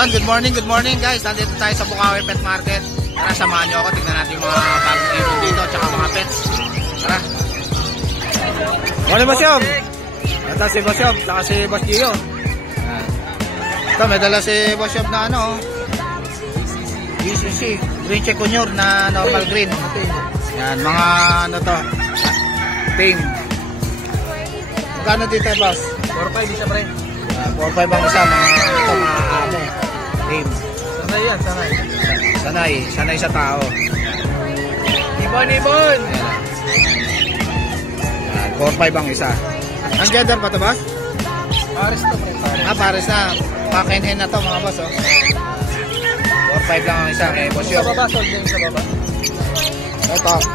Yan, good morning guys. Nandito tayo sa Bukawi Pet Market. Tara, samahan nyo ako. Tignan natin yung mga bagong ibon dito, tsaka mga pets. Tara. Morning, Boss Yob. Ito si Boss Yob, tsaka si Boss Gio. Ito, may dala si Boss Yob na ano, GCC, Green Check Junior na normal green. Yan, mga ano to, tame. Magkano dito, Boss? 4-5 isa pa rin. 4-5 ang isa, mga ito, mga ano, tame. Sanay yan, sanay. Sanay sa tao. Ibon! 4-5 ang isa. Ang gender pa ito, Boss? Pares to, pre. Pares na. Pack-and-hen na to, mga boss, oh. 4-5 lang ang isa, eh, Boss Yob. Sa baba, sold din sa baba.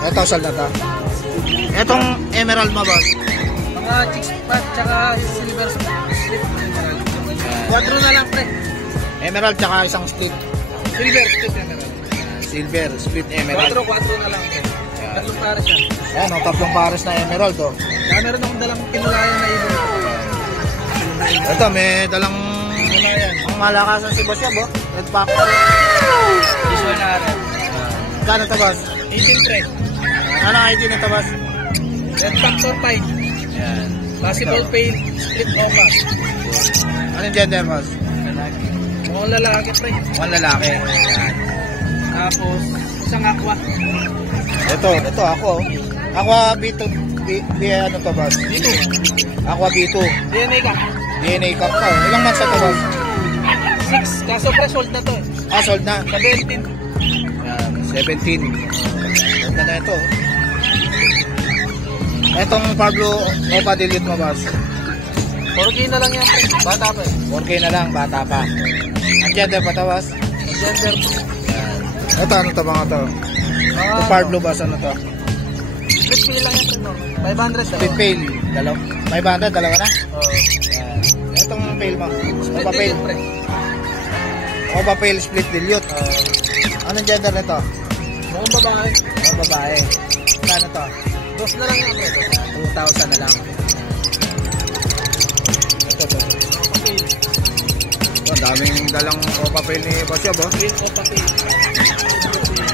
Ito, sold na to. Itong emerald mo, Boss. Mga chicks pat, tsaka silver split emerald. 4 na lang, pre. Emerald, tsaka isang split. Silver split emerald. Silver, split emerald. 4 na lang, pre. Tatlong pares yan. Ayan, oh, tatlong pares na emerald, oh. Kaya meron akong dalang pinulayan na ibon. Ito, may dalang ang malakasan si Boss Yob, oh. Red pack. This one na rin. Gano'n ito, Boss? 18, pre. Ano ang ID nito, Boss? Red factor 5. Yan. Possible paid split opa. Anong gender, Boss? Mukhang lalaki, pre. Mukhang lalaki. Tapos, isang aqua. Ito ako. Aqua B2. Ano to, Boss? Dito. Aqua B2. DNA ka. DNA cup to. Ilang months na to, Boss? 6. Kaso pre, sold na to. Sold na. 17. Yan, 17. Sold na ito. Itong Pablo Opa Dilute mo, Boss? 4K na lang yan, pre. Bata pa eh. 4K na lang, bata pa. Ang gender pa to, Boss? Gender. Ito, ano to mga to? Yung Pablo, Boss, ano to? Split pay lang yan, pre, no? 500. Split pail. 500, dalawa na? Oo. Itong pail mo? Split Opa pail. dilute, pre. Opa pail, split dilute. Anong gender nito? Mukhang babae. Babae. Kano to? 2 na lang yan, pre. 2,000 na lang. Ito. Okay. Ang daming dalang Opa pail ni Boss Yob, oh. Green opa pay.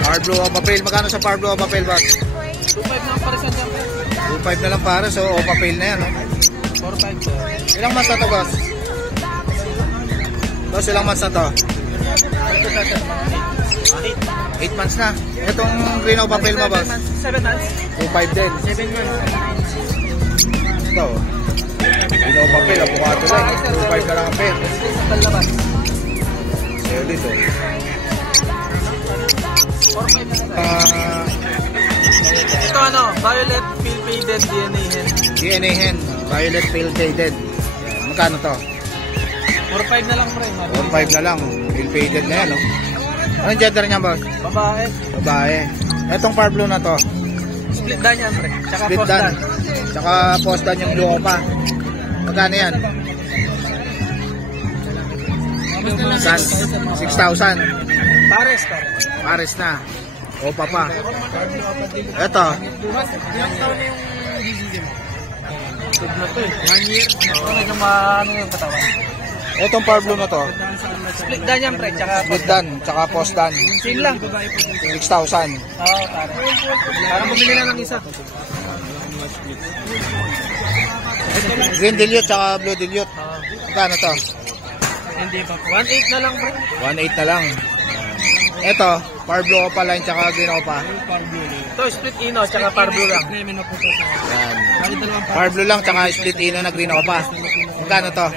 Power Blue Opa pail. Magkano sa Power Blue Opa pail, Boss? 2.5 na ang parisan dyan, pre. 2,500 na lang para. So, Opa pail na yan, oh. 4.5 to. Ilang months na to, Boss? Boss, ilang months na to? 8 months na. Itong green Opa pail mo, Boss? 7 months. 2,500 din. 7 months. Ito. Green Opa pail, avocado lang. 2,500 na lang ang pair. Sa palabas. Sa'yo dito. 4.5 na lang. Ito ano, violet field faded DNA hen. DNA hen. Violet pale faded. Magkano to? 4.5 na lang, pre. 4,500 na lang. Pale faded na yan, oh. Anong gender niya, Boss? Babae. Babae. Etong Power Blue na to. Split dan yan, pre. Tsaka Split post dan. dan. Tsaka post dan yung Blue Opa. Magkano yan? 6,000. Pares. Pares na. Opa pa. Ito. Ilang taon na yung GCC mo? Good na to eh. 1 year. Ito medyo maano yung katawan. Etong Power Blue na to. Split dan yan, pre. Tsaka Split dan. Tsaka post dan. Same lang. 6,000. Oo, pare. Parang bumili lang ng isa. Green dilute tsaka blue dilute. Magkano to? Hindi pa. 1.8 na lang, pre. 1,800 na lang. Ito, Power Blue Opa line tsaka Green Opa. Ito, split ino, tsaka Parblo lang. Yan. Power Blue lang tsaka split ino na Green Opa. Magkano to?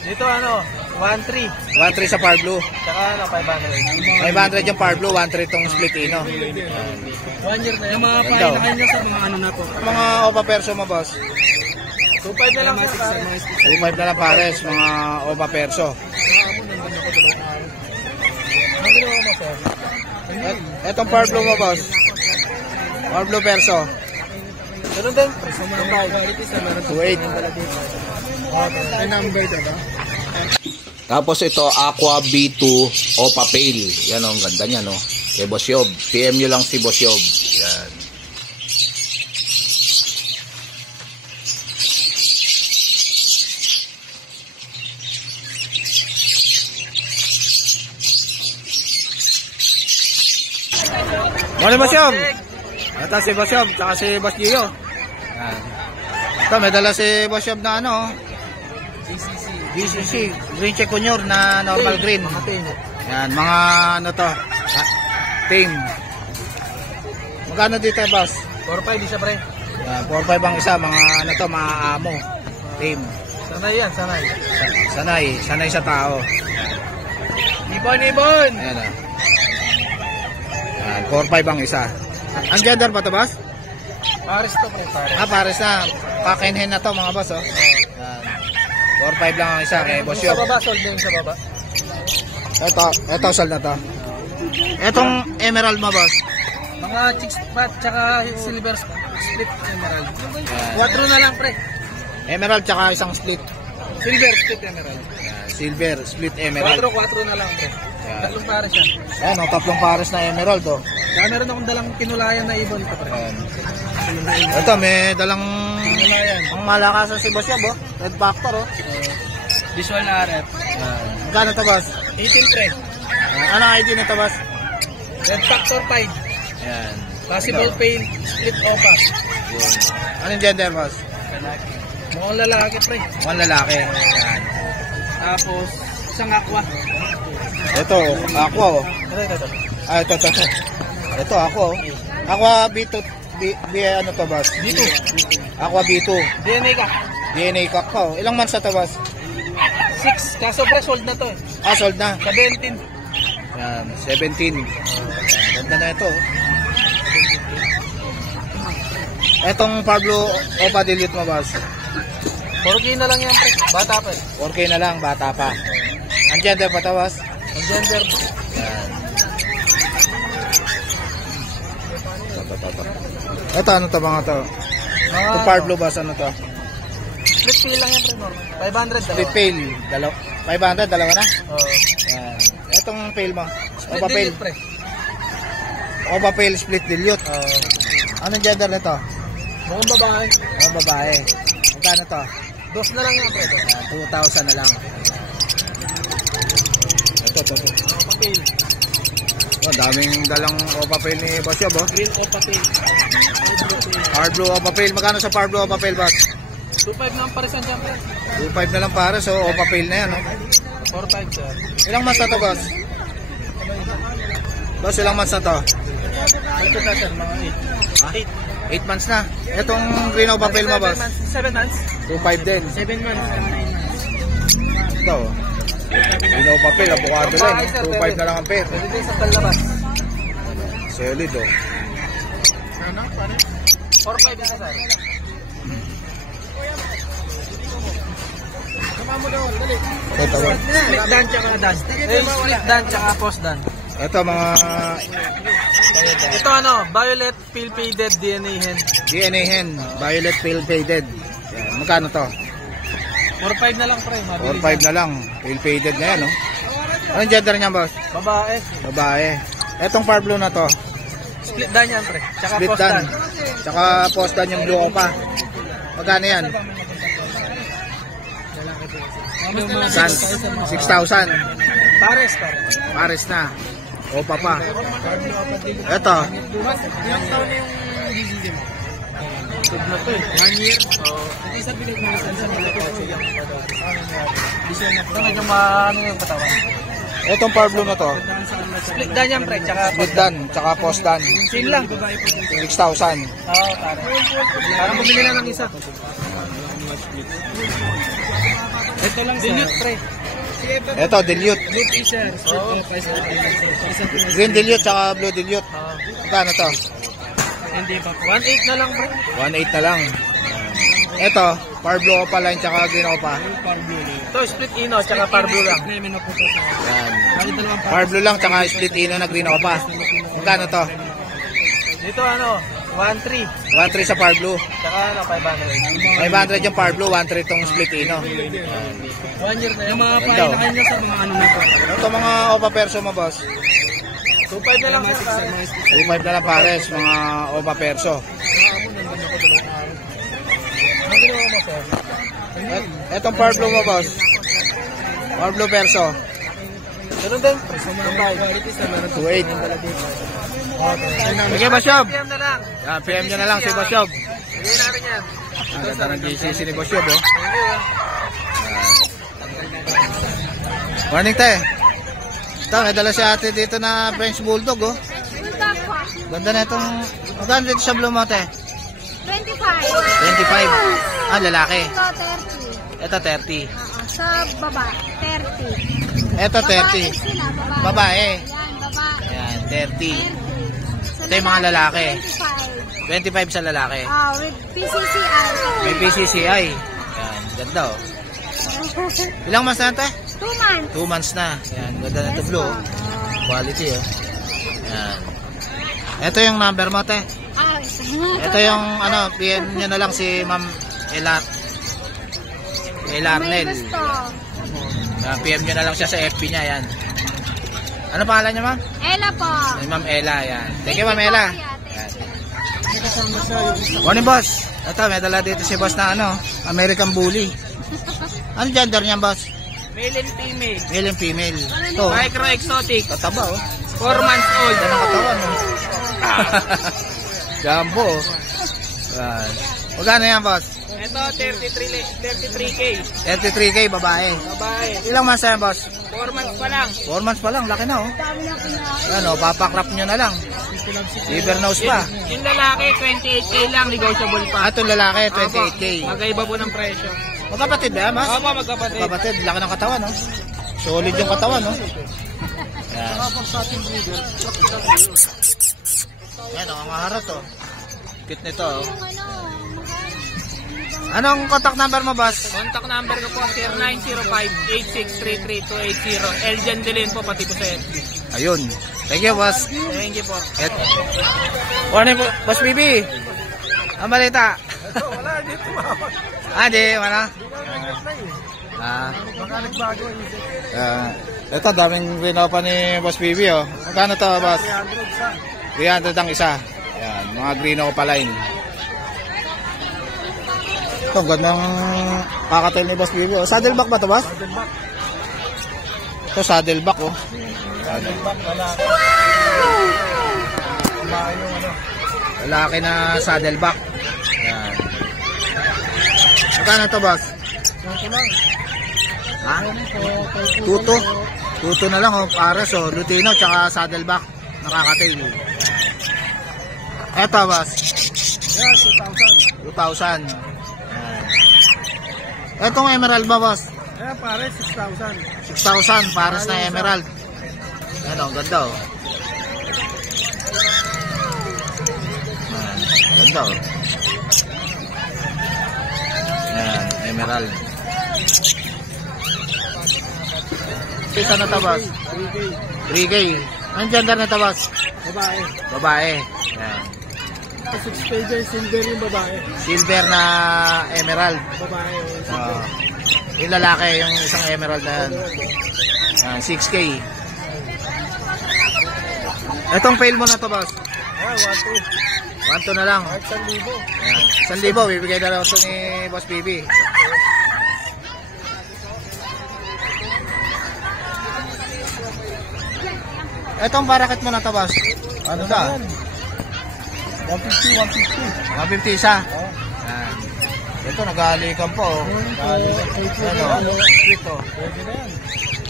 Dito ano, 1.3. 1,300 sa Power Blue. Tsaka ano, 500. 500 yung Power Blue, 1,300 itong split ino. 1 year na yan. Yung mga Ganda, oh. painakan nyo sa mga ano na po. Mga Opa Perso mo, boss? 2.5 na lang sir, pare. 2,500 na lang pares, mga Opa Perso. Ano ginawa mo, sir? Etong Power Blue mo, boss? Power Blue Perso? Ganun din. 2,800. May number ito ba? Tapos ito, Aqua B2 Opa Pale. Yan o, ang ganda niya, no? Kay Boss Yob. PM nyo lang si Boss Yob. Yan. Morning, Boss Yob. Ito si Boss Yob, tsaka si Boss Gio. Yan. Ito, may dala si Boss Yob na ano, BCC, Green Check Junior na normal green. Yan, mga ano to, team. Magkano dito, boss? 4-5 isa pre. Yan, 4-5 ang isa, mga ano to, mga amo. Team. Sanay yan, sanay. Sanay sa tao. Ibon! Ayan o. Yan, 4-5 ang isa. Ang gender ba to, boss? Pares to pre, pares. Pares na. Pakinhin na to, mga boss, oh. Yan. 4-5 lang ang isa kay Boss Yob. Sa baba, sold din sa baba. Ito sold na to. Etong emerald mo, boss. Mga chicks pat, tsaka silver split emerald. 4 na lang pre. Emerald tsaka isang split. Silver split emerald. Silver split emerald. 4 na lang pre. Tatlong pares yan. Ayan, oh, tatlong pares na emerald, oh. Kaya meron akong dalang kinulayan na ibon ito pre. Ayan. Ito, may dalang Kinulayan. ang malakasan si Boss Yob, oh. Red Factor, oh. Visual na RF. Magkano to, boss? 18 pre. Ano ID nito, boss? Red Factor 5. Ayan. Possible paint, split opa. Anong gender, boss? Mukhang lalaki pre. One lalaki. Ayan. Tapos, isang aqua. Ito, aqua, oh. Ito. Ah, ito. Ito, aqua, oh. Aqua B2, ano to, boss? Dito. Aqua B2. DNA ka. DNA cup pa, oh. Ilang months na to, boss? 6. Kaso pre, sold na to eh. Ah, sold na. 17. Yan, 17. Ganda na ito, oh. Etong Pablo Opa delete mo, boss? 4K na lang yan pre. Bata pa eh. 4K na lang, bata pa. Ang gender pa to, boss? Ang gender. Yan. Ito, ano to mga to? Ito Pablo, boss, ano to? Split pay lang yan pre, normal. 500 Split pail. 500, dalawa na? Oo. Yan. Etong pail mo? Split Opa pail. dilute pre. Opa pail split dilute. Oo. Anong gender nito? Mukhang babae. Oh, babae. Magkano to? 2 na lang yan pre. 2,000 na lang. Ito. Papel. Oh, daming dalang Opa pail ni Boss Yob, oh. Green o papel. Hard blue Opa pail. Magkano sa hard blue Opa pail, boss? 2.5 na ang parisan dyan pre. 2,500 na lang para, so Opa pail na yan, oh. 4.5 sir. Ilang months na to, boss? Boss, ilang months na to? Ito na sir, mga 8. 8 months na. Itong green Opa pail mo, boss? 7 months. 2,500 din. 7 months. Ito, oh. Green Opa pail, abukado rin, oh. 2,500 na lang ang pair. Pwede din sa palabas. Solid, oh. Ano? 4.5 isa sir. Ito, oh. Split dan tsaka dan. Split dan tsaka post dan. Ito, mga Ito ano, violet pale faded DNA hen. DNA hen, violet pale faded. Yan. Magkano to? 4.5 na lang pre. 4,500 na lang. Pale faded na yan, oh. Anong gender niya, boss? Babae. Babae. Etong far blue na to. Split dan yan pre. Tsaka Split post dan. dan. Tsaka post dan yung blue Opa. Magkano yan? 6,000. Pares. Pares na. Opa pa. Ito. Ilang taon na yung GCG mo? Tug na to eh. 1 year? Oo. Isa pinag mo sa malapit. Ito medyo maano yung katawan. Etong far blue na to. Split dan yan pre. Tsaka Split dan. Tsaka post dan. same lang. 6,000. Oo, pare. Parang bumili na ng isa. Ito lang dilute pre. Ito, dilute. Dilute isa. Green dilute tsaka blue dilute. Magkano to? Hindi pa. 1.8 na lang pre. 1,800 na lang. Ito, far blue Opa line tsaka green Opa. Ito split ino tsaka par blue lang. Yan. Far blue lang tsaka split ino na green Opa. Magkano to? Dito ano, 1.3. 1,300 sa far blue. Tsaka ano, 500. 500 yung far blue, 1,300 itong split ino. 1 year na yung mga Ito. painakan niya sa mga ano na to. Ito mga Opa perso mo, boss. 2.5 na lang sa 2,500 na lang pares, mga Opa perso. Etong far blue mo, boss. Far blue perso. Ganun din. 2,800. Sige, Boss Yob. PM na lang. Yan, PM nyo na lang si Boss Yob. Bigyan natin yan. Ang ganda ng GCC ni Boss Yob, oh. Thank you. Morning, te. Ito, may dala si ate dito na French Bulldog, oh. Ganda na itong... Magkano dito sa blue mo, te? 25. 25. Ah, lalaki. Ito, 30. Ito, 30. Sa baba, 30. Ito, 30. Babae sila, Babae. Yan, babae. Ayan, 30. 30. Ito yung mga lalaki. 25. 25 sa lalaki. With PCCI. May PCCI. Ayan, ganda, oh. Ilang months na ito, eh? 2 months. 2 months na. Ayan, ganda na ito, blue. Quality, oh. Ayan. Ito yung number mo, te. Ito yung, ano, PM nyo na lang si Ma'am Elat. May gusto. PM nyo na lang siya sa FB niya, yan. Ano pangalan niya, ma'am? Ella po. Si Ma'am Ella, yan. Thank you, Ma'am Ella. Yan. Morning, boss. Ito, may dala dito si boss na, ano, American Bully. Ano gender niya, boss? Male and female. Male and female. Ito, Micro exotic. kataba, oh. 4 months old. Yan ang katawan, oh. Jumbo, oh. Yan. Magkano yan, boss? Ito, 33K. 33K, babae. Babae. Ilang months na yan, boss? 4 months pa lang. 4 months pa lang, laki na, oh. Dami na pinahin. Ano, papakrap nyo na lang. Liver nose pa. Yung lalaki, 28K lang. Negotiable pa. Atong lalaki, 28K. Magkaiba po ng presyo. Magkapatid ba, mas? Opo, magkapatid. Magkapatid, laki ng katawan, no? Solid yung katawan, no? Yan. Yan, oh, ang harap, oh. Cute nito, oh. Anong contact number mo, boss? Contact number ko po 0905-8633-280. Eljan Delin po, pati po sa FB. Ayun. Thank you, boss. Thank you po. Morning po, boss Bibi. Ang balita. Wala, dito mawag. Di, wala. Ito, daming rinaw pa ni boss Bibi, oh. Magkano to, boss? 300 ang isa. Yan, mga green ako pa line. Ito, gandang kakatail ni boss Bibi, oh. Saddleback ba to, boss? Ito, saddleback, oh. Saddleback, lalaki na saddleback. Yan. Magkano to, boss? Ha? Tuto. Tuto na lang, oh. Pares, oh. Lutino, tsaka saddleback. Nakakatail. Eto, boss. 2,000. Etong emerald ba, boss? Pare, 6,000. 6,000, pares na emerald. Ano, ang ganda, oh. Ganda, oh. Ayan, emerald. Ito na to, boss? 3K. Anong gender na to, boss? Babae. Babae. Ayan. 6 pages, silver yung babae. Silver na emerald. Babae. Yung lalaki, yung isang emerald na yan. 6K. Etong fail mo na to, boss? 1,2 na lang. 1,000. 1,000, bibigay na lang ito ni Boss Bibi. Etong parakit mo na to, boss? Ano ba? 150 isa. Yan. Ito, nag-aalikan po. Ano? Ito.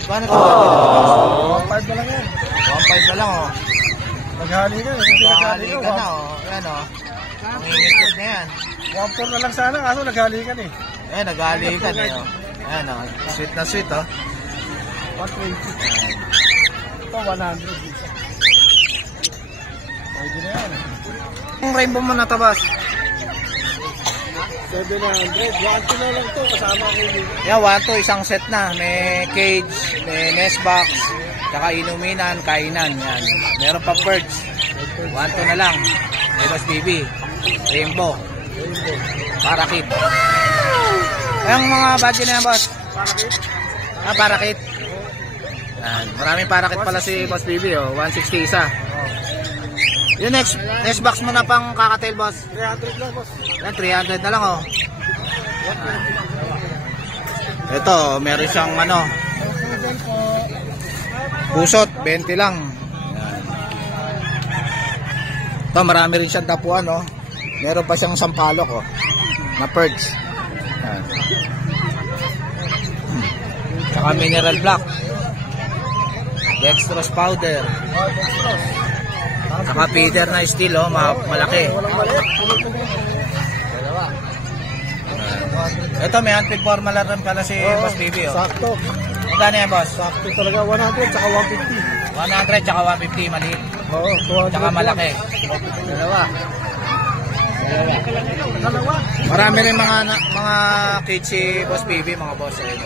Paano ito? 1,500 na lang yan. 1,500 na lang, oh. Maghalikan. Nag-aalikan na, oh. Yan, oh. Ang init na yan. 1,400 na lang sana, kaso naghalikan eh. Ayan, nag-aalikan, eh, oh. Ayan, oh. Sweet na sweet, oh. 120. Ito, 100. Pwede na yan. Yung rainbow mo na to, boss? 700. 1,200 na lang to, kasama ko yun. Yan, 1,2, isang set na. May cage, may nest box, tsaka inuminan, kainan. Yan. Meron pa birds. 1,2 na lang. May Boss Bibi. Rainbow. Parakit. Yung mga budget na yan, boss? Parakit? Parakit. Yan. Maraming parakit pala si Boss Bibi, oh. 160 isa. Yung next box mo na pang kakatail, boss? 300 lang, boss. Yan, 300 na lang, oh. Ito, meron siyang ano, pusot, 20 lang. Ito, marami rin siyang tapuan, oh. Meron pa siyang sampalok, oh, na perch. Yan. Tsaka mineral black. Dextrose powder. Tsaka feeder na steel, oh, malaki. Ito, may handpick formula rin pala si Boss Baby, oh. Sakto. Magkano yan, boss? Sakto talaga. 100 tsaka 100 150. tsaka 150, maliit. Oo, 200. Tsaka malaki. Dalawa. Marami rin mga cage si Boss Baby, mga boss. Ayun.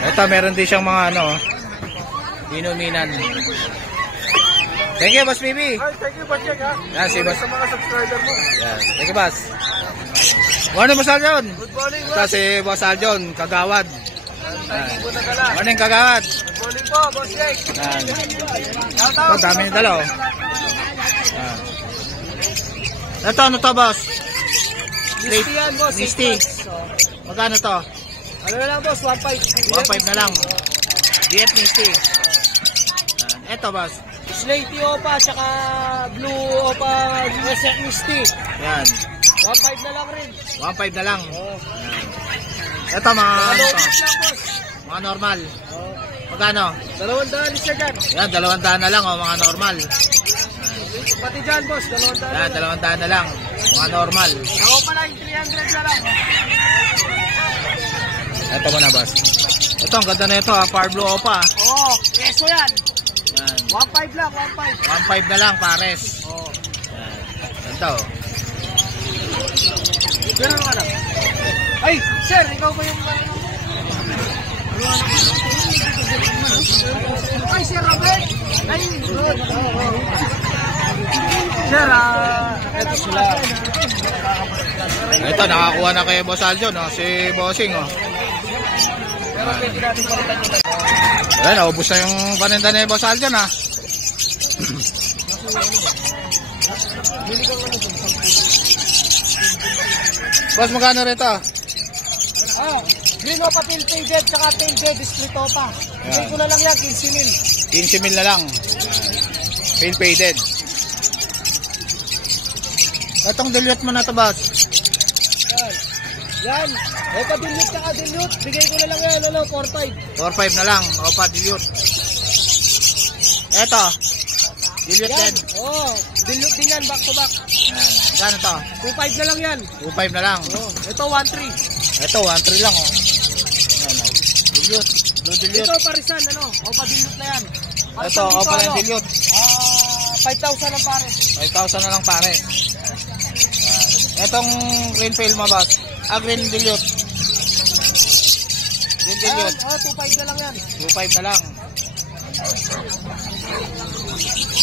Ito, meron din siyang mga ano, inuminan. Thank you, Boss Baby. Ay, thank you, Boss Jack, ha? Yan, si Boss. Sa mga subscriber mo. Yan. Thank you, Boss. Morning, Boss Aljon. Good morning, Ito si Boss Aljon, Kagawad. Yan. Boss. Morning, Kagawad. Good morning po, Boss Jack. Yan. Shout Oh, out. dami nito, oh. Yan. Ito, ano to, Boss? Misty yan, Boss. Misty. Magkano to? Ano na lang, Boss? 1.5. 1.5 na lang. DF Misty. Yan. Ito, Boss. Slaty Opa, tsaka Blue Opa USF Misty. Yan. 1.5 na lang rin. 1.5 na lang. Oo. Ito, mga ano Hello, to? lang, Boss. Mga normal. Oo. Magkano? 200 isa dyan. Yan, 200 na lang, oh, mga normal. Pati dyan, Boss. 200 Yan, 200 na lang. Mga normal. Ako pala yung 300 na lang. Ito muna, Boss. Ito, ang ganda na ito, ha. Far Blue Opa. Oo, keso yan. Yan. 1.5 lang, 1.5. 1.5 na lang, pares. Oo. Yan. Ito. Ganun ka lang. Ay, sir, ikaw ba yung... Ay, sir Robert. Ay, good. Sir, ito sila. Ito, nakakuha na kay Boss Aljon, no? Si Bossing, oh. Pero pwede natin palitan yung... Ayan, naubos na yung paninda ni Boss Aljon, ha. Boss, magkano rito? Oh, green opa tailgate, saka tailgate, split opa. Bigay ko na lang yan, 15 mil. 15 mil na lang. Paint faded. Itong dilute mo na to, Boss. Yan. Opa dilute, saka dilute. Bigay ko na lang yan, 4.5. 4.5 na lang. Opa, dilute. Eto. Dilute Yan. din. Oh, dilute din yan, back to back. Gano to? 2.5 na lang yan. 2.5 na lang. Oh, ito 1.3. Ito, 1.3 lang, oh. Yan, oh. Dilute. Do dilute. Ito parisan, opa dilute na yan. Ito, opa ng dilute. 5,000 ang pare. 5,000 na lang, pare. Yan. Etong green fail mo, Boss. Green dilute. Green dilute. 2.5 na lang yan. 2.5 na lang.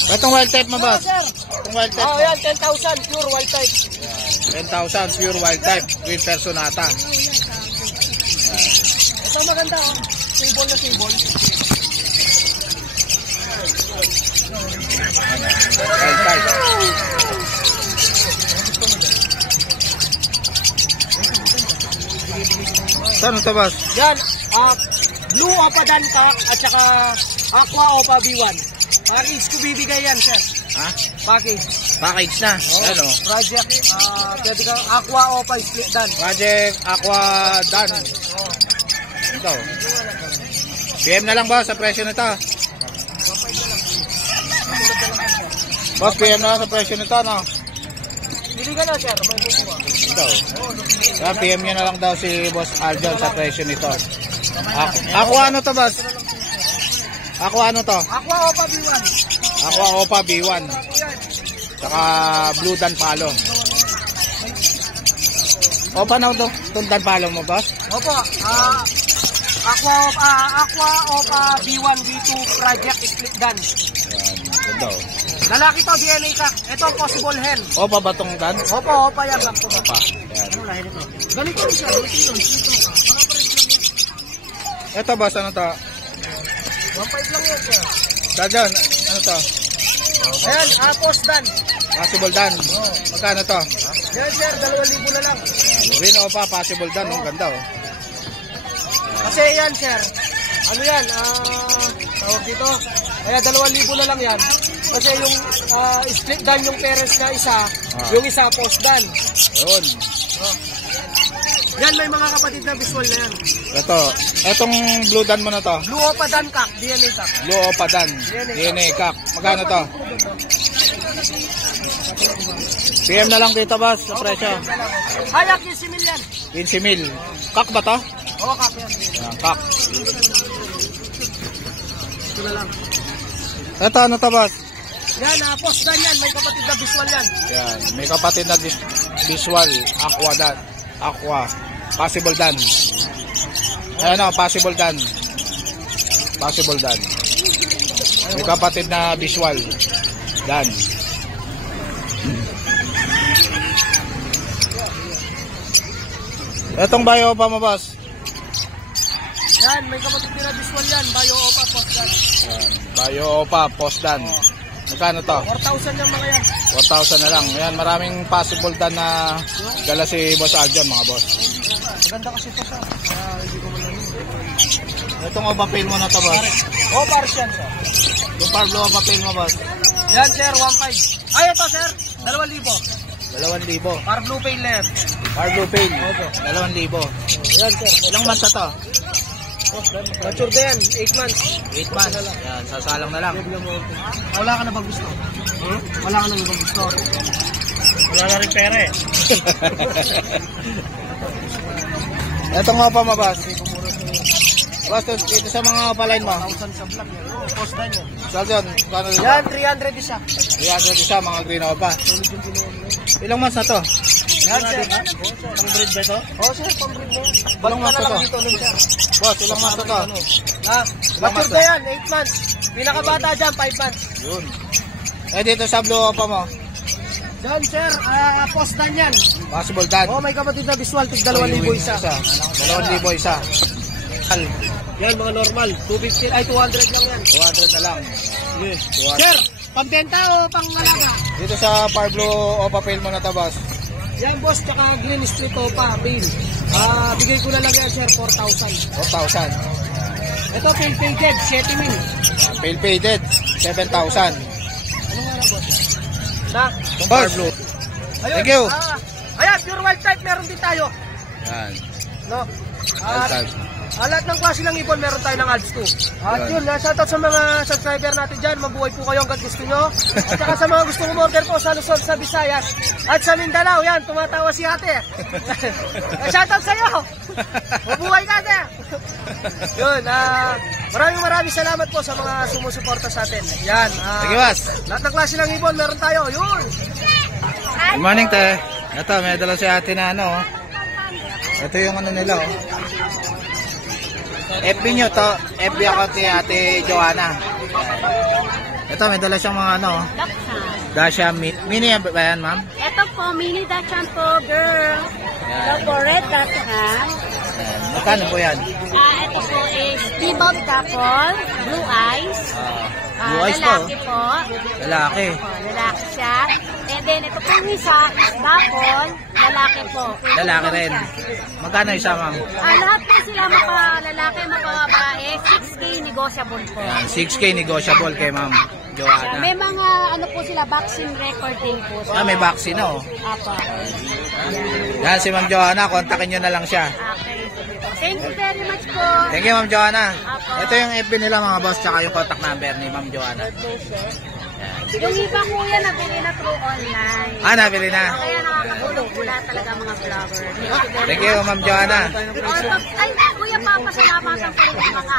Itong wild type mo, Boss. Sir. Itong wild type mo. Yan, 10,000 pure wild type. 10,000 pure wild type. Green personata. Ito maganda, oh. Stable na stable. Wild type. Saan ito, Boss? Yan, Blue Opa Danpa at saka Aqua Opa B1. Package ko bibigay yan, sir. Ha? Package. Package na. Ayan, oh. Project, pwede kang Aqua Opa Split Dan. Project Aqua Dan. Ito. PM na lang, Boss, sa presyo nito. Boss, PM na lang sa presyo nito, no? Bili ka na, sir. May bukuha. Ito. Yan, PM nyo na lang daw si Boss Aljon sa presyo nito. Aqua ano to, Boss? Aqua ano to? Aqua Opa B1. Aqua Opa B1. Saka Blue Dan Palo. Opa na ito. Itong Dan Palo mo, Boss? Opo, Aqua Opa B1 B2 Project Split Dan. Yan, ganda, oh. Lalaki to, DNA ka. Ito, possible hen. Opa ba itong Dan? Opo, Opa yan. Back to back. Opa. Yan. Ano lahi nito? Ganito siya. Ganito. Ito, Boss, ano to? 1.5 lang yan, sir. Aljon, ano to? Ayan, Apos Dan. Possible Dan. Magkano to? Yan, sir, 2,000 na lang. Yan. Green Opa, possible Dan. Ang ganda, oh. Kasi yan, sir, Ano yan? Tawag dito. Kaya 2,000 na lang yan. Kasi yung split dan yung parents na isa, yung isa post dan. Yun. Yan, may mga kapatid na visual na yan. Etong blue dan mo na to. Blue Opa Dan Kak, DNA Kak. Blue Opadan. DNA Kak. Magkano to? PM na lang dito, boss, sa presyo. Hayak yung simil yan. 15,000. Kak ba to? Oo, Kak yan. Yan, Kak. Ito na lang. Ito, ano to, boss? Yan, post dan yan. May kapatid na visual yan. Yan, may kapatid na visual. Aqua dan. Aqua. Possible dan. Ayan o, possible dan. Possible dan. May kapatid na visual. Dan. Etong bayo pa mo, boss? Yan, may kapatid na visual yan. Bayo Opa, post dan. Yan, bayo pa, post dan. Magkano to? 4,000 yung mga yan. 4,000 na lang. Ayan, maraming possible dan na dala si Boss Aljon, mga boss. Maganda kasi ito siya. Hindi ko man Itong overpail mo na to, boss. Oh, pares yan, sir. Yung Pablo overpail mo, boss. Yan, sir, 1,500. Ay, ito, sir. 2,000. 2,000. Para blue pail na yan. Pablo pail. Opo. 2,000. Yan, sir. Ilang months na to? Mature na yan, 8 months. 8 months. Yan, sasalang na lang. Wala ka na bang gusto? Wala ka na bang gusto? Wala na rin pera eh. Ito nga pa, mabas. Boss, dito sa mga palain mo. 1,000 sa vlog yan. Post na yan. Saljon, kano dito? Yan, 300 isa. 300 isa, mga green pa. Ilang months na to? Yan, sir. Pang-breed ba ito? Oo, sir, pang-breed na yan. Ilang Balik months ka na na lang to? dito nun, sir. Boss, ilang months na to? Ha? Ilang months Mature na yan, 8 months. Pinakabata dyan, 5 months. Yun. Eh, dito sa blue pa mo. Yan, sir, post na yan. Possible dan. Oo, may kapatid na visual, tig 2,000 isa. 2,000 isa. Yan, mga normal. 250, ay 200 lang yan. 200 na lang. Yes. 200. Sir, pambenta o pangalaga? Dito sa Pablo Opapail mo na to, boss. Yan, boss, tsaka Green Street Opa, bill. Bigay ko na lang yan, sir, 4,000. 4,000. Ito, painted, 7,000. Pale faded, 7,000. Ano nga na, boss? Na? Itong Pablo. Ayun, Thank you. Ayan, pure white type, meron din tayo. Yan. No? Alsal. Lahat ng klase ng ibon, meron tayo ng Alps 2. At yun, shoutout sa mga subscriber natin dyan. Mabuhay po kayo hanggang gusto nyo. At saka sa mga gustong umorder po sa Luzon, sa Visayas, at sa Mindanao. Yan, tumatawa si ate. Shoutout sa'yo. Mabuhay ka, ate. Yun, maraming salamat po sa mga sumusuporta sa atin. Yan. Sige, boss. Lahat ng klase ng ibon, meron tayo. Yun. Good morning, te. Ito, may dala si ate na ano. Oh. Ito yung ano nila, oh. FB nyo to. FB ako si ate Joanna. Ito, may dala siyang mga ano. Dasha mini ba yan, ma'am? Ito po, mini Dachshund po, girl. Ito po, red Dachshund. Magkano po yan? Ito po is T-Bug Couple, blue eyes. Blue eyes po. Lalaki po. Lalaki. Lalaki siya. And then, ito po yung isa is Dapol, lalaki po. Lalaki rin. Magkano isa, ma'am? Lahat po sila maka-lalaki, maka-babae, 6K negotiable po. 6K negotiable kay ma'am Joanna. May mga ano po sila, vaccine record din po. May vaccine, oh. Apo. Yan, si ma'am Joanna. Kontakin nyo na lang siya. Okay. Thank you very much po. Thank you, ma'am Joanna. Apo. Ito yung FB nila, mga boss, tsaka yung contact number ni ma'am Joanna. Yung iba kuya nabili na through online. Nabili na. Kaya nakakatulong po lahat talaga mga vlogger. Thank you, ma'am Joanna. Ay, kuya, papasalamatan ko rin yung mga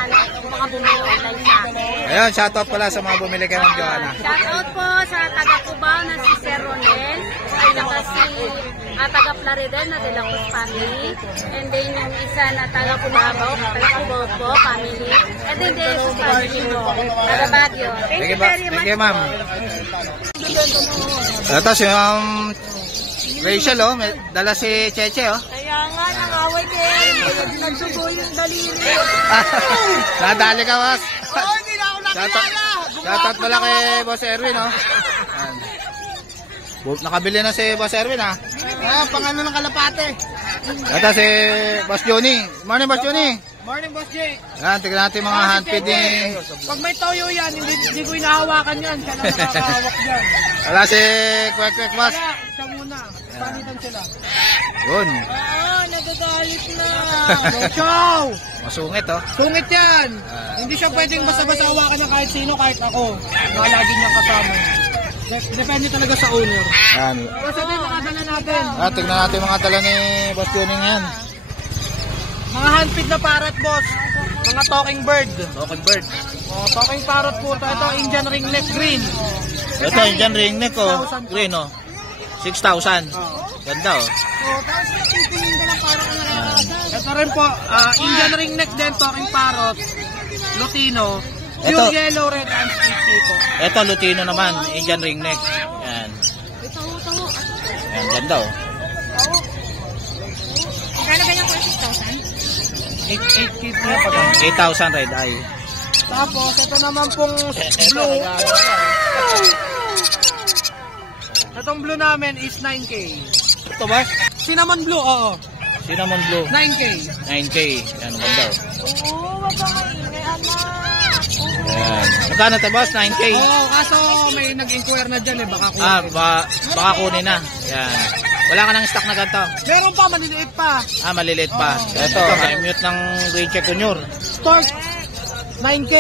mga bumili online sa akin. Ayun, shoutout pala sa mga bumili kay ma'am Joanna. Shoutout po sa taga-Cubao na si Sir Ronel. Ay naka si taga-Plaridel na De La Cruz family. And then yung isa na taga-Cubao po family. And then Jesus family mo, taga-Baguio. Thank you very much. Thank you, ma'am. Ito si ma'am Rachel, oh. May dala si Cheche, oh. Kaya nga, nangaway din. Nagsubo yung daliri. Nadali ka, boss. Oo, hindi na ako nakilala. Shoutout pala kay Boss Erwin, oh. Nakabili na si Boss Erwin, ah. Pangano ng kalapate. Ito si Boss Johnny. Morning, Boss Johnny. Morning, Boss Jake. Yan, tignan natin mga handpid ni... Pag may toyo yan, hindi ko inahawakan yan. Siya na nakakahawak dyan. Wala si Kwek boss. Kaya, siya muna. Panitan sila. Yun. Nagagalit na. Chow! Masungit oh. Sungit yan. Hindi siya pwedeng basta-basta hawakan ng kahit sino, kahit ako. Lagi niyang kasama. Depende talaga sa owner. Yan. Kasi din nakadala natin. Tignan natin mga dala ni Boss Tuning yan. Mga handpid na parrot, boss. Mga talking bird. Talking bird. Talking parrot po. Ito, Indian ringneck green. Ito, Indian ringneck oh. Green oh. 6,000. Ganda oh. Tapos titingin ka lang parang ito rin po, Indian ringneck din, talking parrot. Lutino. Pure Ito. yellow, red, and split po. Ito, Lutino naman. Indian ringneck. Yan. Yan, ganda oh. Kano ganyan ko 6,000? 8K po na pag 8,000 red eye. Tapos, ito naman pong Ito, blue. nag-ano. Itong blue namin is 9K. Ito ba? Cinnamon blue, oo. Cinnamon blue. 9K. 9K. Yan, ganda oh. Oo, wag kang maingay, anak. Yan. Magkano ito boss? 9K? Oo, kaso may nag-inquire na dyan eh, baka kunin. Baka kunin na. Yan. Wala ka ng stock na ganito. Meron pa, maliliit pa. Maliliit pa. Ito, mute ng Green Check Junior. Start 9K.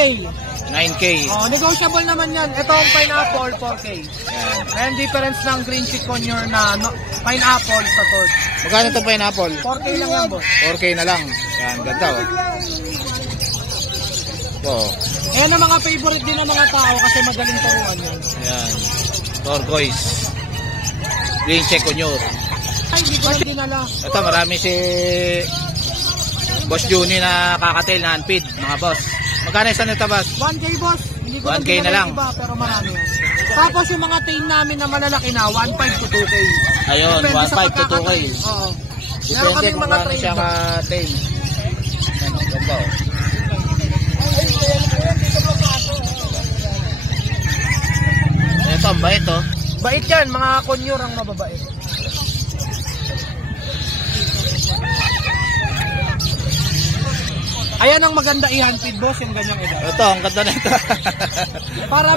9K. Negotiable naman yan. Ito ang pineapple, 4K. Yan. Ayan difference ng green chikunyor na pineapple sa torch. Magkano ito pineapple? 4K lang yan, boss. 4K na lang. Yan, ganda oh. Ito. Ayan ang mga favorite din ng mga tao kasi magaling turuan yun. Yan. Turquoise. Green Check Junior. Ay, hindi ko lang dinala. Ito, marami si Boss Juni na kakatail na handpid, mga boss. Magkano isa nito, boss? 1K, boss. Hindi ko 1K dinala na lang. yung Iba, pero marami yan. Tapos yung mga tail namin na malalaki na, 1.5 to 2K. Ayun, Depende sa 1.5 to 2K. pagkakatail. Oo. Meron Depende kaming kung mga paano trade siya ba? ka-tail. Yan, ganda oh. Ito, ang bait oh. Bait yan, mga konyor ang mababait. Ayan ang maganda i-handpid, boss, yung ganyang edad. Ito, ang ganda na ito. Para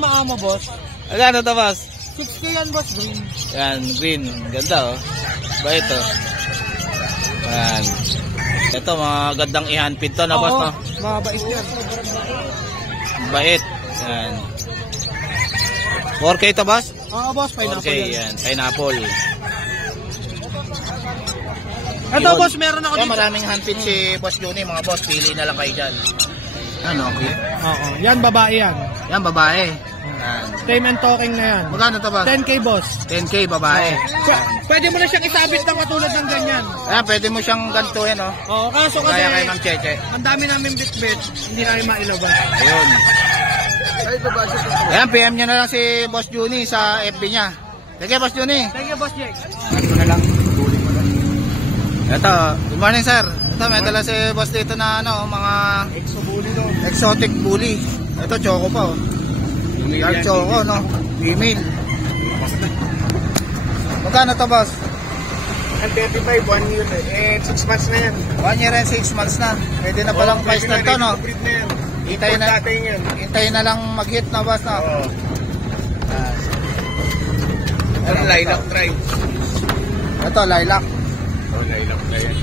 maamo, boss. Magkano ito, boss? 6K yan, boss, green. Yan, green. Ganda oh. Bait oh. Yan. Ito, mga gandang i-handpid to na, boss, no? Mabait yan. Bait. Yan. 4K to, boss? Oo, boss, pineapple 4K, yan. yan. Pineapple. Ito, Yun. boss, meron ako Kaya dito. maraming handpid si Boss Juni, mga boss. Pili na lang kayo dyan. Ano, okay? Oo, yan, babae yan. Yan, babae. Yan. Tame and talking na yan. Magkano to, boss? 10K, boss. 10K, babae. Pwede mo na siyang isabit ng katulad ng ganyan. Ayan, pwede mo siyang gantuhin, oh. Oo, kaso kasi, Kaya kay Ma'am Cheche. ang dami namin bit-bit, hindi namin mailabas. Ayun. Ayan, PM nyo na lang si Boss Juni sa FB niya. Sige, Boss Juni. Thank you, boss Jake. Ano na lang. Ito, good morning, sir. Ito, may dala si Boss dito na, ano, mga exotic bully. Ito, choco pa, oh. Dark choco, no? Female. Magkano to, boss? Ang 35, 1 year eh. 6 months na yan. 1 year and 6 months na. Pwede na palang price na to, no? Hintayin na lang mag-hit na, boss, no? Oo. Ano, lilac drive? Ito, lilac. Oo, lilac na yan.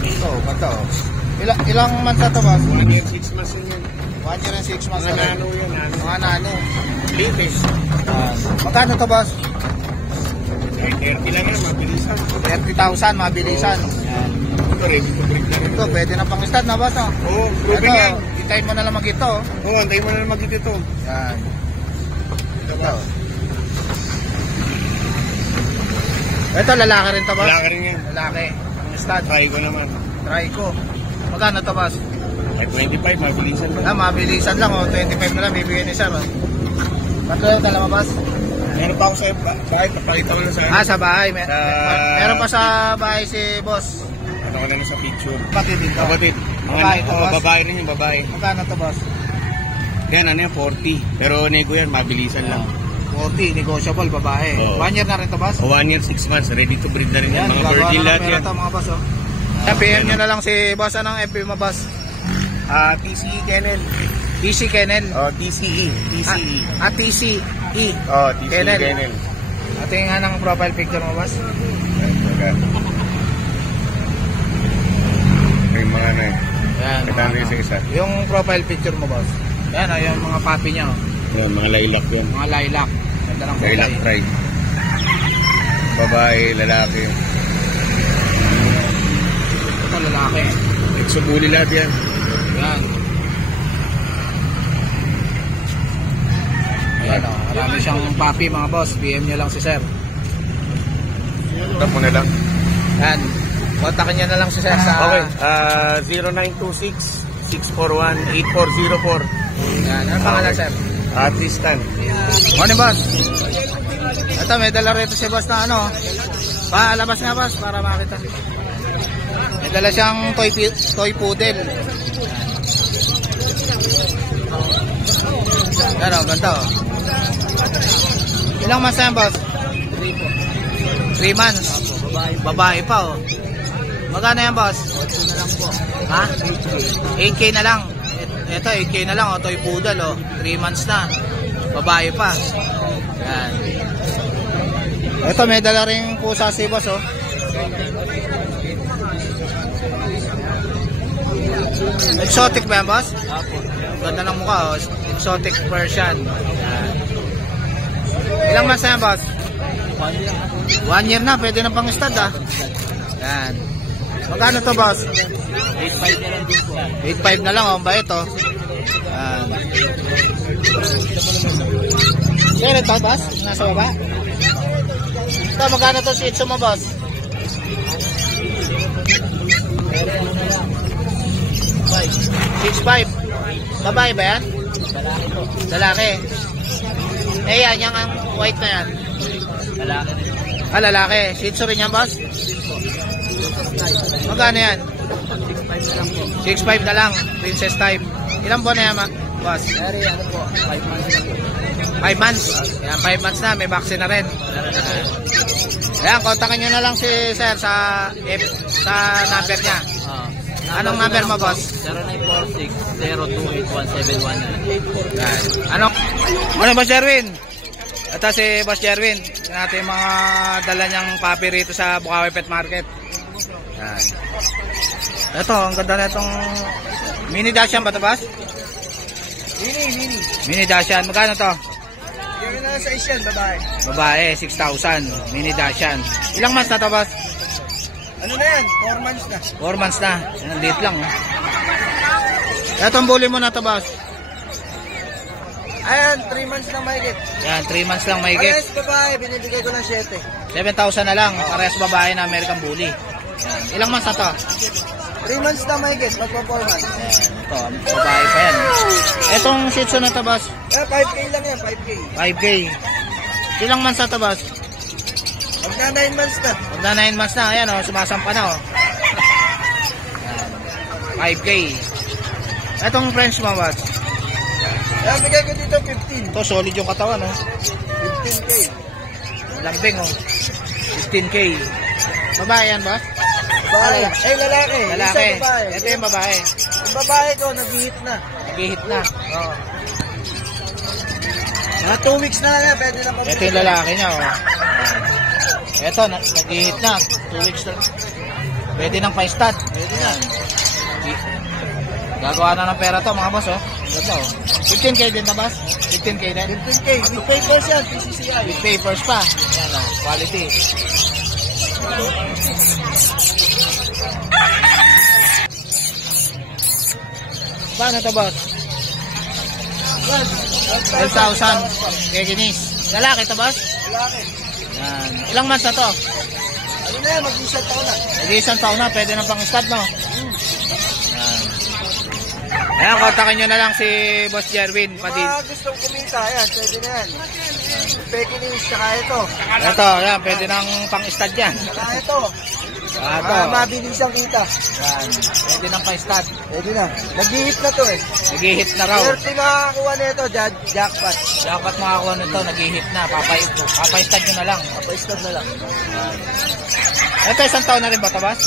Ito, ito. Ilang months na to, boss? 1 year, 6 months na yan. 1 year and 6 months Mga na rin. nano yan, nano. Mga nano. Latest. Magkano to, boss? 30 lang yan, mabilisan. 30,000, mabilisan. Ito, ready to breed na rin. Ito, pwede na pang stud na, boss, no? Oo, proving yan. Ito, hintayin mo na lang mag-ito, oh. Oo, antayin mo na lang mag-ito ito. Yan. Ito. Ito, lalaki rin to, boss? Wala ka rin yan. Lalaki. Ang stud. Try ko naman. Try ko. Magkano to, boss? Ay, 25, mabilisan lang. Mabilisan lang, oh. 25 na lang, bibigyan ni sir, oh. Tatlo yung dalawa, boss? Meron pa ako sa bakit napakita ko lang sa Sa bahay. Sa- Meron pa sa bahay si boss. ano ko lang sa picture. Kapatid dito. Kapatid. Babae to, boss? Babae rin yung babae. Magkano to, boss? Yan, ano yan, 40. Pero nego yan, mabilisan lang. 40, negotiable, babae. Oo. 1 year na rin to, boss? O 1 year, 6 months, ready to breed na rin yan. Mga gagawa virgin na ng lahat pera yan. to, mga boss, oh. PM nyo na lang si boss. Anong FB mo, boss? TCE Kennel. TC Kennel. TCE. TCE. TCE. TCE Kennel. Kennel. Ating nga ng profile picture mo, boss. May mga na eh. Yan. Kailangan rin sa isa. Yung profile picture mo, boss. Yan, yung mga papi niya. Yan, mga lilac yun. Mga lilac. Ganda ng Lilac kulay. tribe. Babae, lalaki. Ito, lalaki. Nagsubuli lahat yan. Yan. Ayan, marami siyang papi, mga boss. PM nyo lang si sir. Tap mo na lang. Yan. Kontakin nyo na lang si sir sa... Okay. 0926-641-8404. Yan. Ano pangalan, sir? Tristan. Morning, boss. Ito, may dala rito si boss na ano. Palabas nga, boss, para makita. May dala siyang toy poodle. Yan, oh, ganda, oh. Ilang months na yan, boss? 3 months. Babae pa, oh. Magkano yan, boss? 8K na lang po. Ha? 8K na lang. Ito, 8K na lang, oh. Toy poodle, oh. 3 months na. Babae pa. Yan. Ito, may dala rin pusa si boss, oh. Exotic ba yan, boss? Ganda ng mukha, oh. Exotic Persian. Yan. Ilang months na yan, boss? 1 year na, pwede na pang stud, ah. Yan. Magkano to, boss? 8.5 na lang din po. 8.5 na lang, oh. Bait, oh. Yan. Sir, ito, boss? Nasa baba? Ito, magkano to si Itso mo, boss? 6.5. Babae ba yan? Lalaki. Eh, yan, yung ang white na yan. Lalaki. Ah, lalaki. Shih Tzu rin yan, boss? Magkano yan? 6.5 na lang. Princess type. Ilang buwan na yan, boss? 5 months. Yan, 5 months na. May vaccine na rin. Ayan, kontakin nyo na lang si sir sa number niya. Anong number mo, boss? 0946-028-171. Yan. Ano? Ano, Boss Jerwin? Ito si Boss Jerwin. Yan natin yung mga dala niyang papi rito sa Bukawi Pet Market. Yan. Ito, ang ganda na itong mini Dashan ba ito, boss? Mini Dashan. Magkano to? Yung na sa Asian, babae. Babae, 6,000. Mini Dashan. Ilang months na to, boss? Ano na yan? 4 months na. 4 months na. Yan, late lang. Oh. Itong bully mo na to, boss. Ayan, 3 months na mahigit. Yan, 3 months lang mahigit. Parehas babae, binibigay ko ng 7. 7,000 na lang. Parehas babae na American Bully. Yan. Ilang months na to? 3 months na mahigit, magpa 4 months. Ito, babae pa yan. Itong Shih Tzu na to, boss. 5K lang yan, 5K. 5K. Ilang months na to, boss? Magna 9 months na. Magna 9 months na. Ayan, oh, sumasampa na, oh. Yan. 5K. Itong French mo, boss. Kaya bigay ko dito 15. Ito, solid yung katawan, oh. 15K. Lambing, oh. 15K. Babae yan, boss? Babae. Eh, lalaki. Lalaki. Isa babae. Ito yung babae. Yung babae ko, nag-hit na. Nag-hit na. Oo. Mga 2 weeks na yan, pwede na Ito yung lalaki niya, oh. Ito, nag-hit na. 2 weeks na. Pwede nang pa-stud. Pwede na. Gagawa na ng pera to, mga boss, oh. Ganda, oh. 15K din na, boss? 15K din? 15K. With papers yan, PCCI. With papers pa. Yan, oh. Quality. Paano to, boss? 12,000. Kaya ginis. Lalaki to, boss? Lalaki. Yan. Ilang months na to? Ano na yan, mag-isang taon na. Isang taon na, pwede na pang stud, no? Yan. Ayan, kontakin nyo na lang si Boss Jerwin. Mga gustong kumita, yan, pwede na yan. Pekinese, tsaka ito. Ito, yan, pwede nang pang stud yan. Tsaka ito. Ito. Mabilis ang kita. Yan, pwede nang pang stud. Pwede na. Nag-hit na to eh. Nag-hit na raw. 30 nakakuha na ito, jackpot. Dapat makakuha nito, nag-hit na. Papay-stud nyo na lang. Papaistad na lang. Ito, isang taon na rin ba ito, boss?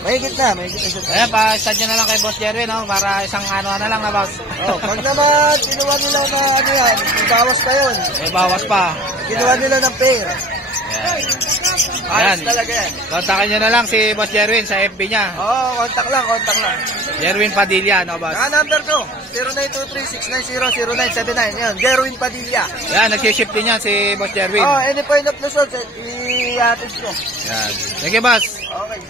Mahigit na siya. Ayan, pa-start nyo na lang kay Boss Jerwin, no? Para isang ano na lang na, boss. Pag naman, kinuha nila na ano yan, bawas pa yun. May bawas pa. Kinuha nila ng pair. Ayan. Talaga yan. Kontakin nyo na lang si Boss Jerwin sa FB niya. Contact lang. Jerwin Padilla, no, boss? Number ko, 0923-690-0979. Yan, Jerwin Padilla. Ayan, nagsiship din yan si Boss Jerwin. Any point of Luzon, i-atid ko. Ayan. Thank you, boss. Okay.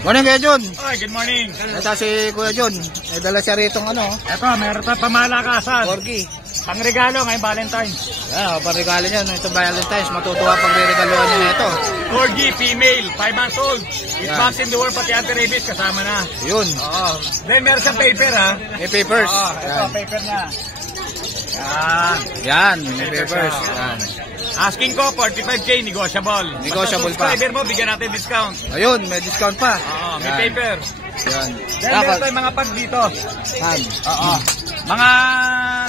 Morning, Kuya Jun. Hi, good morning. Ito si Kuya Jun. May dala siya rito ano, Ito, meron pa pamalakasan. Corgi. Pangregalo ngayong Valentine's. Ayan, parigalo niyan. Ito Valentine's. Matutuwa pag re-regaluhan niyo ito. Corgi, female, 5 months old. It Yan. vaccine the world, pati anti-rabies kasama na. Yun. Then meron siyang paper, ha? May papers. Ito, Yan. paper niya. Yan. Yan, may papers. Yan. Asking ko, 45K, negotiable. Negotiable Basta pa. subscriber mo, bigyan natin discount. Ayun, may discount pa. May Yan. paper. Yan. Then meron tayong mga pag dito. Yan. Mga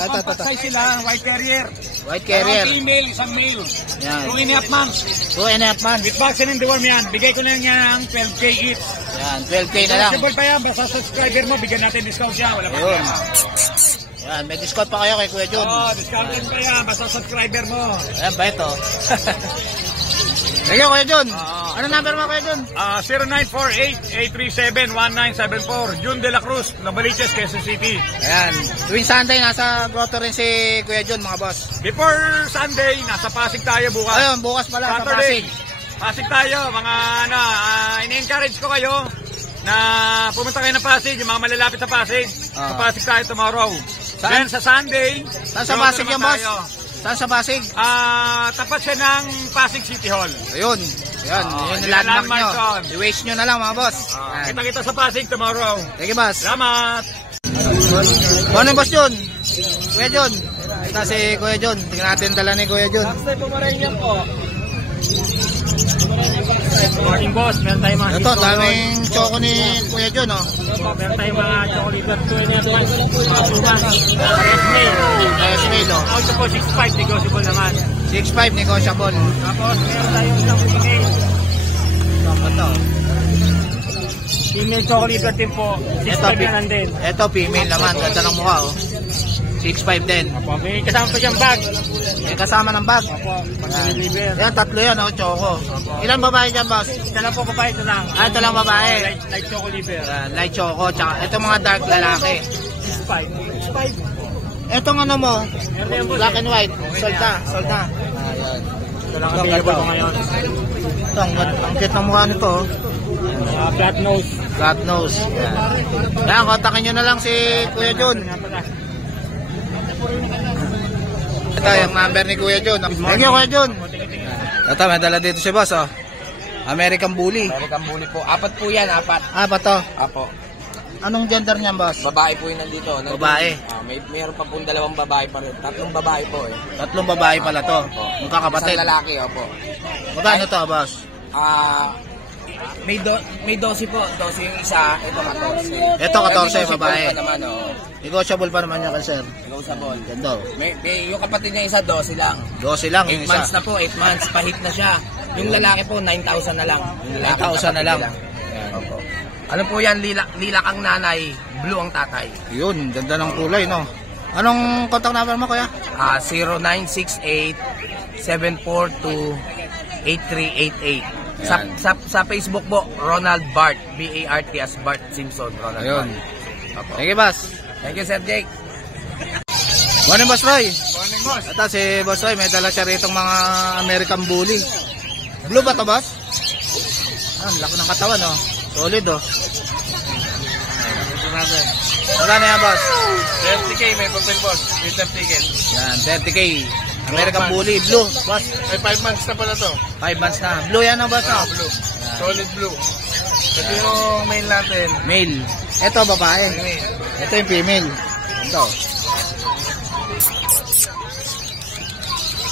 Ito. compact size sila, white carrier. White carrier. Isang female, isang male. Yan. 2.5 months. 2.5 months. With vaccine and deworm yan. Bigay ko na yan ng 12K each. Yan, 12K na lang. Possible pa yan. Basta subscriber mo, bigyan natin discount siya. Wala pa Ayun. problema. Yan, may discount pa kayo kay Kuya Jun. Discounted pa yan. Basta subscriber mo. Ayan ba ito? Thank you, Kuya Jun. Ano number mo, Kuya Jun? 0948-837-1974. Jun de la Cruz, Novaliches, Quezon City. Ayan. Tuwing Sunday, nasa grotto rin si Kuya Jun, mga boss. Before Sunday, nasa Pasig tayo bukas. Ayun, bukas pala sa Saturday, Pasig. Pasig tayo. Mga ini-encourage ko kayo na pumunta kayo ng Pasig, yung mga malalapit sa Pasig. Sa Pasig tayo tomorrow. Saan? Then sa Sunday, Saan sa grotto Pasig naman yan, boss? tayo. Saan sa Pasig? Tapat siya ng Pasig City Hall. Ayun. Yan, yun yun yung landmark ang landmark nyo. doon. I-waste nyo na lang, mga boss. Ayan. Kita-kita sa Pasig tomorrow. Thank you, boss. Salamat! Morning, boss Jun. Kuya Jun. Ito si Kuya Jun. Tingnan natin dala ni Kuya Jun. Morning boss, meron tayong mga Ito, daming choco ni Kuya Jun, oh. meron tayong mga chocolate 2 mail. Mail, oh. Auto po 6.5 negotiable naman. 6.5 negotiable. Tapos meron tayong isang female. Ito. Female chocolate din po. 6.5 na lang din. Ito, female naman. Ganda ng mukha, oh. 6.5 din. Opo, may kasama pa siyang bag. May kasama ng bag. Opo, pag-deliver. Yan, tatlo yan, oh, choco. Ilan babae dyan, boss? Isa lang po babae, ito lang. Ito lang babae. Light choco liver. Light choco, tsaka ito mga dark lalaki. 6.5. Itong ano mo, Meron tayong boss. black and white. Sold na. Ayan. Ito lang ang available ko ngayon. Ito, ang cute ng mukha nito, oh. Flat nose. Flat nose. Yan, kontakin nyo na lang si Kuya Jun. Ito, yung number ni Kuya Jun. Thank you, Kuya Jun. Ito, may dala dito si boss, oh. American Bully. American Bully po. Apat po yan, apat. Ba to? Apo. Anong gender niyan, boss? Babae po yung nandito. Babae. Mayroon pa pong dalawang babae pa rin. Tatlong babae po eh. Tatlong babae pala to. Opo. Magkakapatid. Isang lalaki, opo. Magkano to, boss? May 12 po. 12 yung isa. Ito 14. Ito, 14, babae. Pa naman, oh. Negotiable pa naman yan kay sir. Negotiable. Ganda, oh. Yung kapatid niya isa, 12 lang. 12 lang yung 8 isa. months na po. 8 months. Pahit na siya. Yung lalaki po, 9,000 na lang. Yung lalaki, 9,000 na lang. Opo. Ano po yan? Lilak ang nanay. Blue ang tatay. Yun, ganda ng kulay, no? Anong contact number mo, kuya? 0968-742-8388. Yan. Sa Facebook po, Ronald Bart. B-A-R-T as Bart Simpson. Ronald Ayun. Bart. Opo. Thank you, boss. Thank you, Sir Jake. Morning, Boss Roy. Morning boss. Ito, si Boss Roy, may dala siya rito mga American Bully. Blue ba to, boss? Ang laki ng katawan, oh. Solid, oh. Magkano yan, boss? 30K may papel boss. With ticket. Yan, 30K. American Bully, blue. Boss, May 5 months na pala to. 5 months na. Blue yan, no, boss, no? Blue. Solid blue. Ito yung main natin. Male. Ito, babae. Ito yung female. Ito.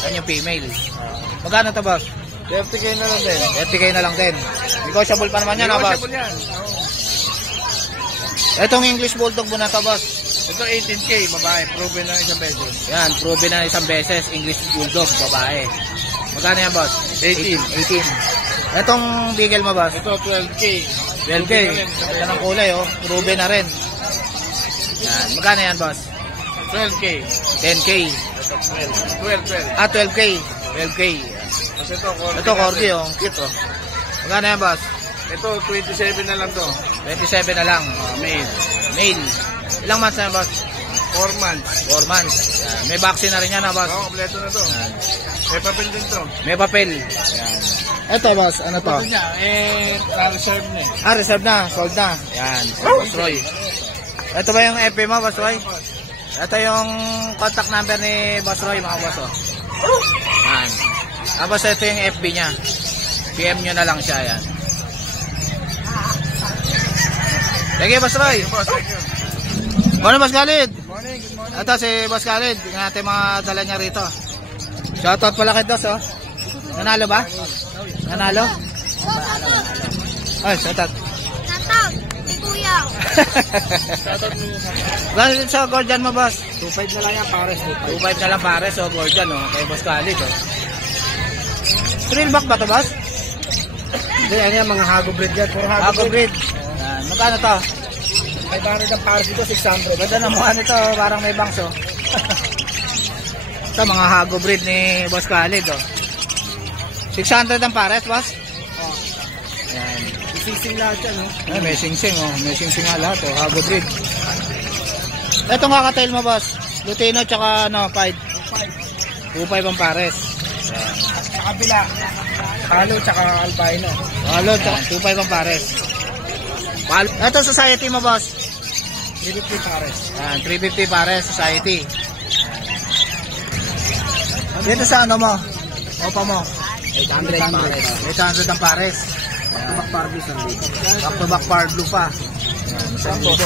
Yan yung female. Magkano to, boss? 30K na lang din. 30K na lang din. Negotiable pa naman yan, no, boss? Negotiable yan. Itong English Bulldog mo na to, boss. Ito 18K, babae. Proven na isang beses. Yan, proven na isang beses. English Bulldog, babae. Magkano yan, boss? 18. 18. Etong Beagle mo, boss? Ito, 12K. 12K. Ito ng kulay, oh. Ruby na rin. Yan. Magkano yan, boss? 12K. 10K. 12. Ah, 12K. 12K. Kasi ito, Ito, corgi, oh. Cute, oh. Magkano yan, boss? Ito, 27 na lang to. 27 na lang. Male. Male. Ilang months na yan, boss? 4 months. 4 months. Yan. May vaccine na rin yan, boss? Oo, kompleto na to. Yan. May papel din to. May papel. Yan. Ito, boss. Ano to? Ito niya, na-reserve na eh. Ah, reserve na. Sold na. Yan. Boss Roy. Ito ba yung FB mo, Boss Roy? Ito yung contact number ni Boss Roy, mga boss, oh. Yan. Tapos ito yung FB niya. PM nyo na lang siya, yan. Thank you, Boss Roy. Morning, Boss Khalid. Morning, good morning. Ito si Boss Khalid. Tingnan natin mga dala niya rito. Shoutout pala kay Dos, oh. Nanalo ba? Nanalo? Ay, shoutout. Shoutout, si Kuya. Ganun sa Gordian mo, boss. 2.5 na lang yan, pares. 2.5 na lang pares, oh, Gordian, oh. Kay Boss Khalid, oh. Thrillback ba to, boss? Hindi, ano yan, mga Hago breed yan. Puro Hago Hago breed. Yan. Magkano to? 500 ang pares dito, 600. Ganda na mukha nito, parang may bangs, oh. Ito, mga Hago breed ni Boss Khalid, oh. 600 ang pares, boss? Oh. Yan. Isising lahat yan, no? Ay, may sing-sing, oh. May sing-sing nga lahat, oh. Hago breed. Ito nga katail mo, boss. Lutino, tsaka, ano, 5. 2.5 ang pares. Yan. Sa kabila, halo tsaka albino. Halo, tsaka 2.5 ang pares. Ito, society mo, boss. 350 pares. Yan, 350 pares, society. Dito sa ano mo? Opa mo? 800 pares. 800 ang pares. Tubak parvis ang dito. Back to back par blue pa. Yan, 1,000.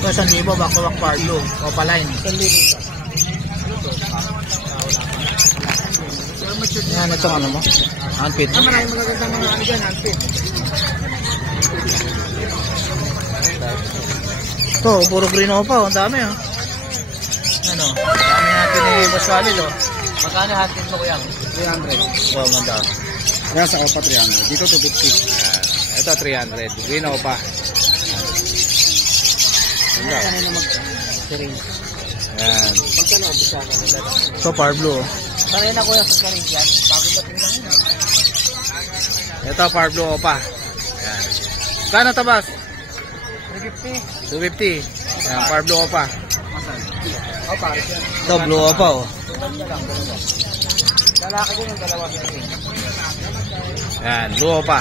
Ito, 1,000, back to back par blue. Opa line. 1,000. Yan, ito ano mo? Handpid. Maraming magagandang mga ano dyan, handpid. Ito, puro green opa. Ang dami, oh. Ano? Dami natin ni Boss Khalid, oh. Magkano handpid mo, kuya? 300. Wow, manda. Kaya sa opa 300. Dito 250. Yan. Ito, 300. Green opa. Ganda. Ano na mag-syringe? Yan. Magkano, bisa ka na dala. So, par blue, oh. Sanay na kuya sa syringe yan. Bago dating lang yun. Ito, par blue opa. Yan. Kano to, boss? 350. 250. Yan, par blue opa. Oh, pares yan. Ito, blue opa, oh. Lalaki din yung dalawa. Yan, blue opa.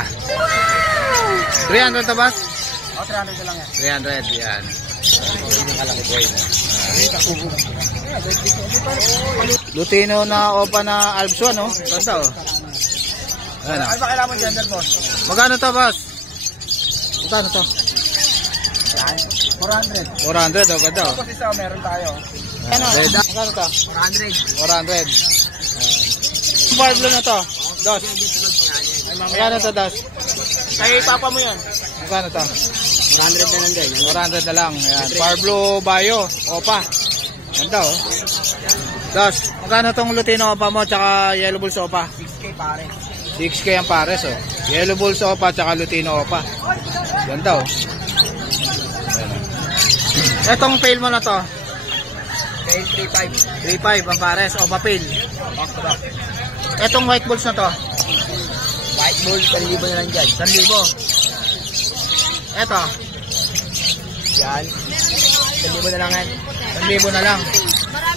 300 to, boss? Oh, 300 na lang yan. 300, yan. Hindi ka lang boy. Lutino na opa na Alps 1, oh. Ganda, oh. Ayan, Ano ba kailangan mo gender, boss? magkano to, boss? Magkano to? Yan. 400. 400, oh. Ganda, oh. Tapos isa, meron tayo. Ano? Magkano to? 400. 400. Bar blue na to. Dos. Magkano to, Dos? Kaya papa mo yan. Magkano to? 400 na lang din. 400 na lang. Ayan. Bar blue Bayo. Opa. Ganda, oh. Dos. Magkano tong Lutino opa mo tsaka Yellow Bulls opa? 6K pare. 6K ang pares, oh. Yellow Bulls opa tsaka Lutino opa. Ganda, oh. Ayan. Etong pail mo na to. Kaya 3.5. 3.5 ang pares. Opa pail. Etong White Bulls na to. White bull, 1,000 na lang dyan. 1,000. Eto. Yan. 1,000 na lang yan. 1,000 na lang.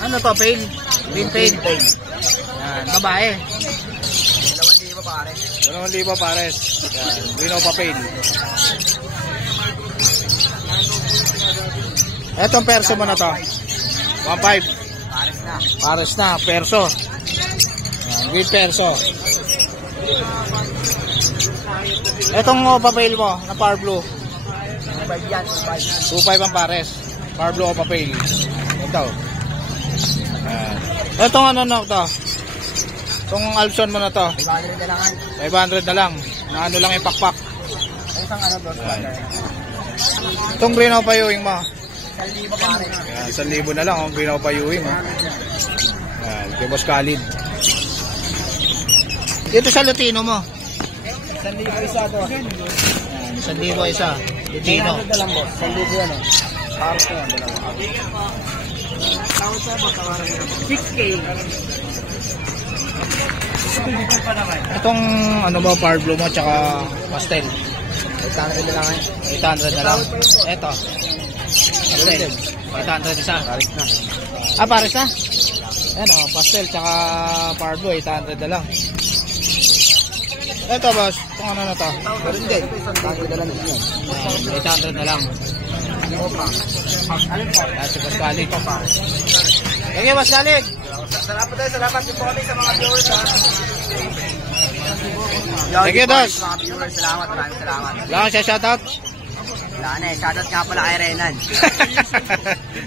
Ano to, pail? Green pail. Yan, babae. 2,000 pare. 2,000 pares. Yan, green opa pail. Etong perso mo na to. 1.5. Pares na. Pares na, perso. Yan, green perso. Etong opa pail mo, na par blue. 2.5 yan, 2.5. 2.5 ang pares. Par blue opa pail. Ito. Yan. Etong ano na to? Itong Alpson mo na to. 500 na lang yan. 500 na lang. Na ano lang ipakpak. Ang isang ano, boss. Itong green opa payuing mo. 1,000 pare. Yan, 1,000 na lang ang green opa payuing mo. Yan, kay Boss Khalid. Dito sa Lutino mo. 1,000 isa to. 1,000 isa. Lutino. Ito lang boss. 1,000 yan. Paros ko yan. 6K. Itong ano ba, Power Blue mo tsaka pastel. 800 na lang eh. 800 na lang. Ito. Pastel. 800 isa. Paris na. Ah, pares na? Ayan o, pastel tsaka Power Blue, 800 na lang. Ito boss, kung ano na to? Pero hindi. 100 na lang yan. 800 na lang. At si Boss Khalid. Okay, Boss Khalid. Salamat tayo. Salamat din po kami sa mga viewers. Thank you, Dos. Mga viewers, salamat. Maraming salamat. Wala kang siya shoutout? Wala na eh. Shoutout nga pala kay Renan.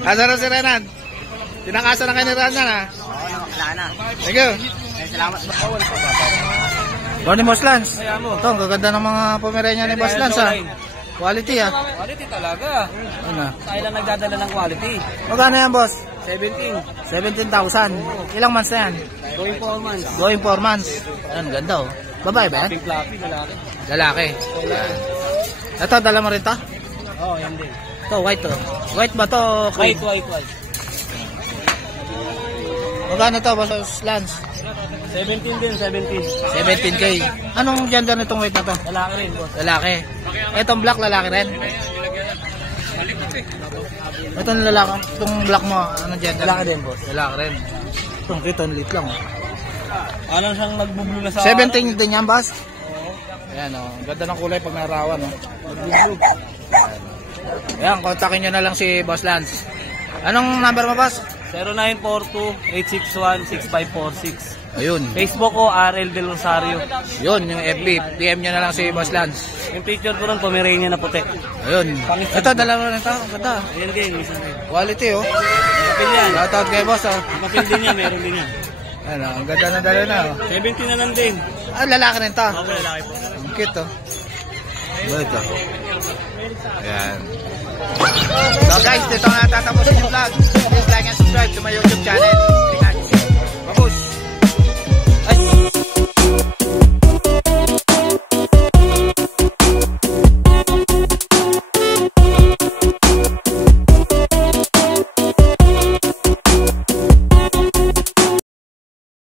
Asa na si Renan? Tinakasa na kayo ni Renan ha? Oo, wala na. Thank you. Salamat. Morning, Boss Lance. Ito, ang gaganda ng mga pomeranya ni Boss Lance ha. Quality ha. Quality talaga. Ano? Tayo lang nagdadala ng quality. Magkano yan, boss? 17. 17,000. Ilang months na yan? Going 4 months. Going 4 months. Ayan, ganda oh. Babae ba yan? Pink fluffy, lalaki. Lalaki. Ayan. Ito, dala mo rin to? Oo, yan din. Ito, white to. White ba to? White. Magkano to, Boss Lance? 17 din, 17. 17K. Anong gender nitong white na to? Lalaki rin, boss. Lalaki. Itong black, lalaki rin? Itong lalaki, itong black mo, anong gender? Lalaki din, boss. Lalaki rin. Itong kito, lit lang. Anong siyang nagbublo na sa 17 din yan, boss? Ayan o, ganda ng kulay pag narawan o. Ayan, kontakin nyo na lang si Boss Lance. Anong number mo, boss? 0942-861-6546. Ayun. Facebook ko, RL Del Rosario. Yun, yung FB. PM nyo na lang si Boss Lance. Yung picture ko rin, Pomeranian na puti. Ayun. Ito, dalawa na ito. Ganda. Ayan din, isang din. Quality oh. Kapil yan. Shoutout kay boss oh. Kapil din yan, meron din yan. Ano, ang ganda na dala na oh. 17 na lang din. Ah, lalaki rin to. Ako, lalaki po. Ang cute oh. Ito. Ayan. So guys, dito na tatapusin yung vlog. Please like and subscribe to my YouTube channel.